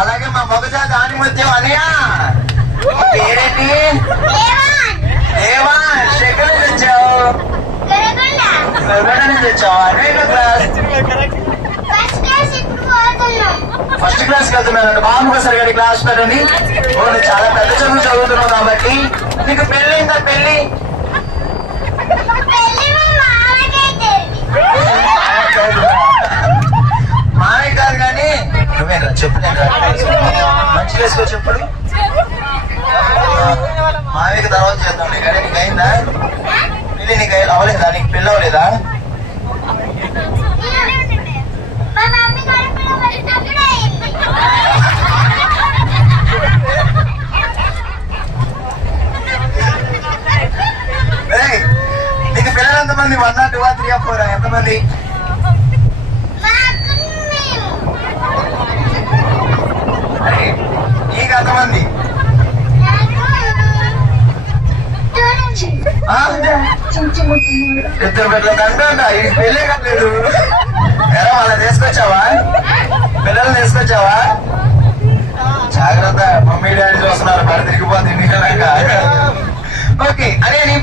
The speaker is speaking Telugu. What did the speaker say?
అలాగే మా మగజా దాని ముత్యం అనయ్య పేరేంటి? దేవా. ఎక్కడి నుంచి వచ్చావు? ఎక్కడి నుంచి వచ్చావు? అనేక క్లాస్ ఫస్ట్ క్లాస్ వెళ్తున్నాను. బాబు సార్ గారి క్లాస్ పేరండి. నువ్వు చాలా పెద్ద చదువు చదువుతున్నావు కాబట్టి నీకు పెళ్ళైందా? పెళ్ళి మామయ్య కాదు కానీ నువ్వేనా చెప్పలేదు. మంచి వేసుకో చెప్పుడు. మామయ్యకి తర్వాత చేద్దాం. కానీ నీకు అయిందా పెళ్ళి? నీకు అవ్వలేదా? నీకు పెళ్ళి అవ్వలేదా? నీకు పిల్లలు ఎంతమంది? 1 2 3 4 ఎంతమంది? అరే నీకు ఎంతమంది? ఇద్దరు బిడ్డల తండ్రి ఇది పెళ్ళే కట్టలేదు. ఎలా వాళ్ళని తీసుకొచ్చావా? పిల్లల్ని తీసుకొచ్చావా? జాగ్రత్త, మమ్మీ డాడీ చూస్తున్నారు. మరి తిరిగిపోతుంది. ఓకే అరే నీ